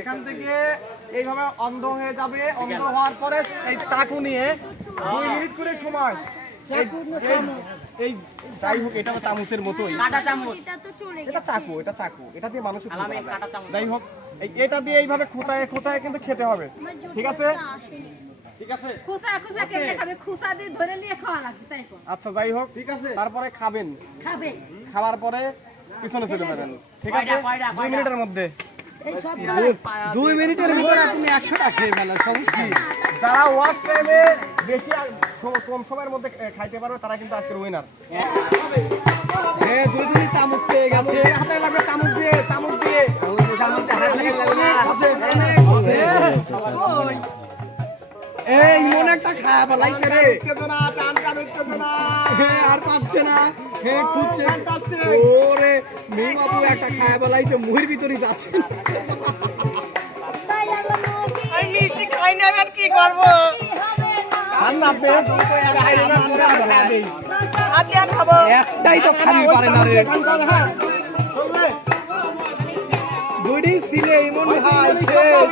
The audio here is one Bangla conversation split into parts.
এখান থেকে এইভাবে অন্ধ হয়ে যাবে। অন্ধ হওয়ার পরে এই চাকু নিয়ে 2 মিনিট করে সময়, এই যাই হোক এটা তো চামচের মতোই, এটা চাকু, এটা চাকু, এটা দিয়ে মানুষ যাই হোক এটা দিয়ে এইভাবে খোঁচায় খোঁচায় কিন্তু খেতে হবে। ঠিক আছে, ঠিক আছে, আচ্ছা যাই হোক ঠিক আছে। তারপরে খাবেন, খাওয়ার পরে পিছনে চলে যাবেন। ঠিক আছে, 2 মিনিটের মধ্যে, 2 মিনিটের ভিতরে তুমি 100টা খেয়ে ফেলো, সমস্যা নেই। যারা ওয়াশ টাইমে বেশি কম সময়ের মধ্যে খাইতে পারবে তারা কিন্তু আজকের উইনার। হ্যাঁ, দুজনই চামচ পেয়ে গেছে। হাতে লাগবে চামচ দিয়ে, চামচ দিয়ে এই মনে একটা খায়া বলাইছে রে, আর পাচ্ছে না, হে খুঁজছে। ওরে মেয়ে বাবু একটা খায়া বলাইছে, মুহির ভিতরে যাচ্ছে। মিষ্টি খাই না, আর কি করবো? একটাই তো খাবি পারে না রে, দুইটি ছিলে ইমন ভাই শেষ।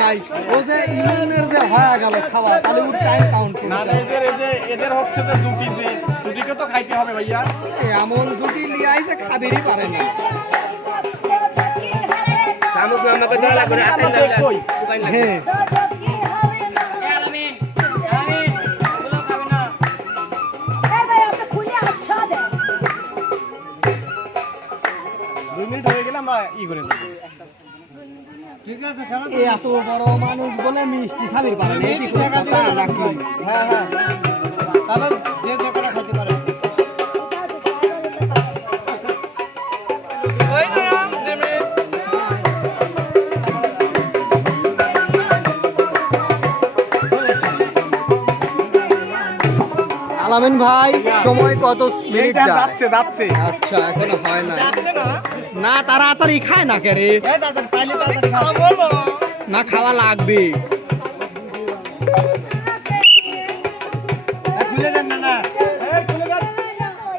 ভাই ও যে ইমনের যে হয়ে গেল খাওয়া, তাহলে ওর টাইম কাউন্ট করে এদের হচ্ছে যে দুটিকে তো খাইতে হবে ভাইয়া। এমন জুটি লিয়াই যে খাবেরই পারে না। হ্যাঁ ঠিক আছে, এত বড় মানুষ বলে মিষ্টি খাবির পারে না, কি করে কথা রাখি। হ্যাঁ হ্যাঁ, তাহলে যে জায়গাটা খাইতে পারে। আলামিন ভাই সময় কত মিনিট যাচ্ছে? যাচ্ছে। আচ্ছা এখনো হয় না, না তাড়াতাড়ি খায় না কে রে, না খাওয়া লাগবে।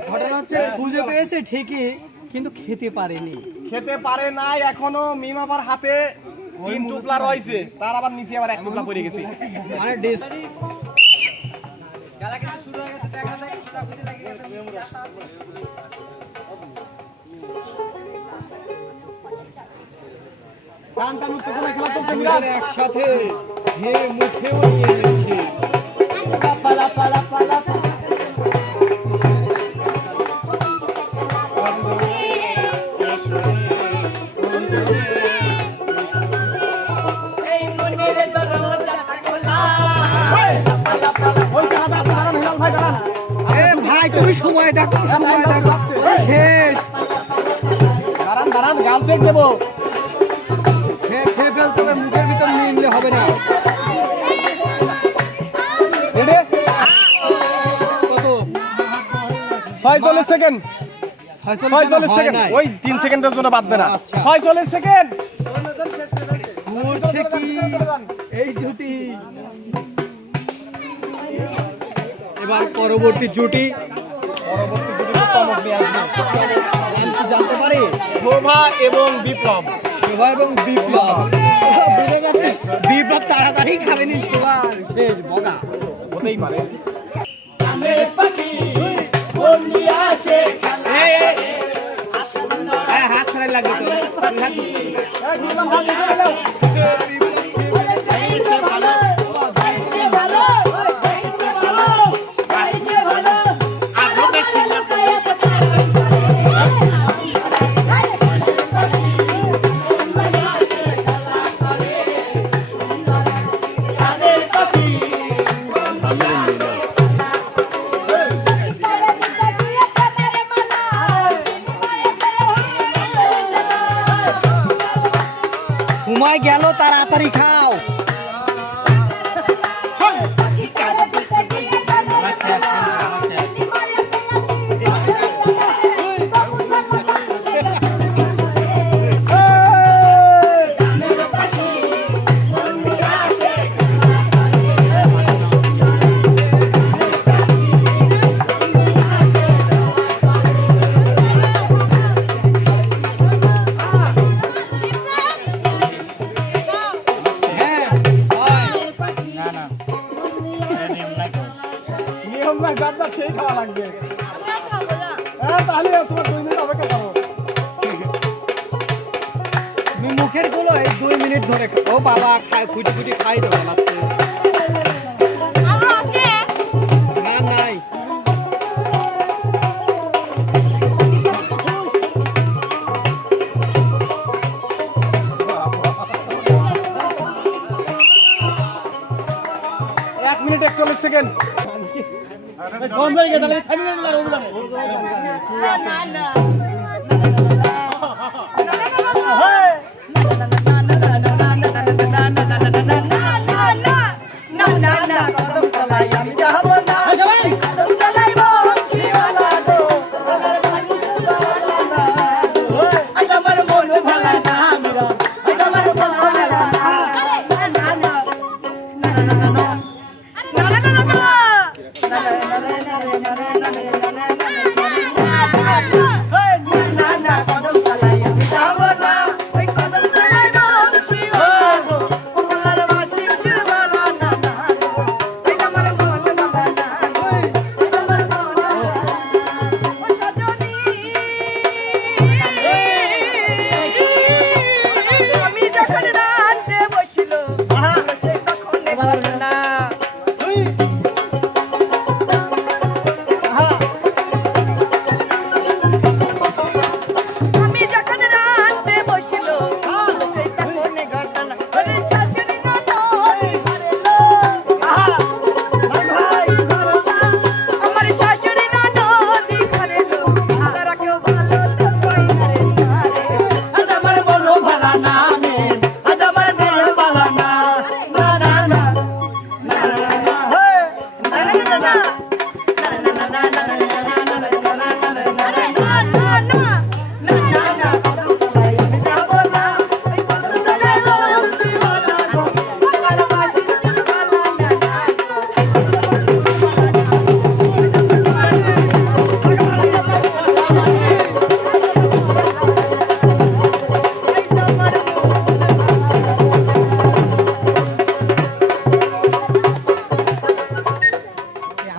ঘটনা হচ্ছে খুঁজে পেয়েছে ঠিকই, কিন্তু খেতে পারেনি, খেতে পারে নাই এখনো। মিমাবার হাতে 3 টুকরা রয়েছে, তার আবার নিচে আবার 1 টুকরা পড়ে গেছে। মানে একসাথে মুখেও নিয়ে নিচ্ছে। ভাই তুমি সময় দেখো, সময় দেখো, শেষ। দাঁড়ান দাঁড়ান, গাল চেক দেবো। খেয়ে ফেলতে হবে, মুখের ভিতর নিয়ে নিলে হবে না। কত? 46 সেকেন্ড, 46 সেকেন্ড, ওই 3 সেকেন্ডের জন্য বাঁধবে না। 46 সেকেন্ড করছে কি এই জুটি? এবার পরবর্তী জুটি, জানতে পারি শোভা এবং বিপ্লব। শোভা এবং বিপ্লব, বুঝে যাচ্ছে বিপ্লব তাড়াতাড়ি খাবেনি, শোভা শেষ বগা হতেই পারে। হাত ছাড়াই লাগবে তো, সময় গেল, তাড়াতাড়ি খাও। খাওয়া লাগবে। আমি আর খাবো না। হ্যাঁ, তাহলে তোমার 2 মিনিট অপেক্ষা করো। তুমি মুখের গুলো এই 2 মিনিট ধরে ও বাবা খায় ফুটি ফুটি খাই তো লাগছে আহা, কে? না নাই এক মিনিট 41 সেকেন্ড। কোন হয়ে গেল? তাহলে থামিয়ে দিলাম ওগুলো। না, না, না। আমি যখন রাতে বসিল সে তখন না আমি যখন রাতে বসিল সে তখন ঘটনা ওরে শাশুড়ি ননদ ঘরেলো আমার শাশুড়ি ননদ ঘরেলো তারা কেউ ভালো তো কই না রে আজ আমার মনো ভালা না মে আজ আমার দেহ ভালা না না না না না না না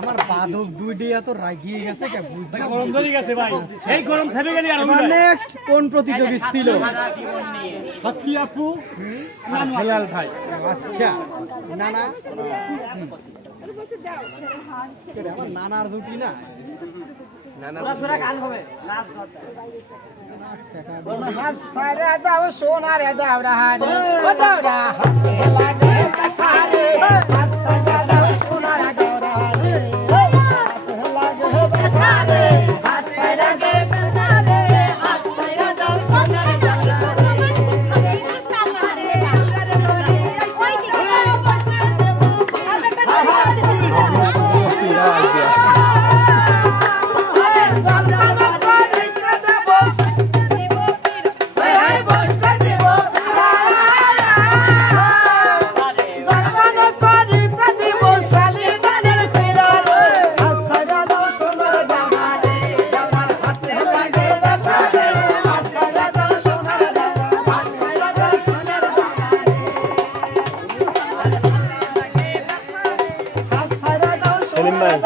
আমার বাদক দুইটি এত রাগিয়ে গেছে কে বুঝতে গরম ধরে গেছে ভাই। এই গরম থেমে গেলি আর নেক্সট কোন প্রতিযোগী ছিল সাথী আপু আর হেলাল ভাই। আচ্ছা নানা আমার নানার দুটি না তোরা গান হবে। হাত সাইরা দাও সোনারে দাওরা হারে ও দাওরা লাগে কাঠারে হাত সাইরা দাও সোনারে দাওরা হারে লাগে কাঠারে হাত সাইরা দে হাত ছাইরা দাও সোনার দাও ওই দিকে সেলিম ভাই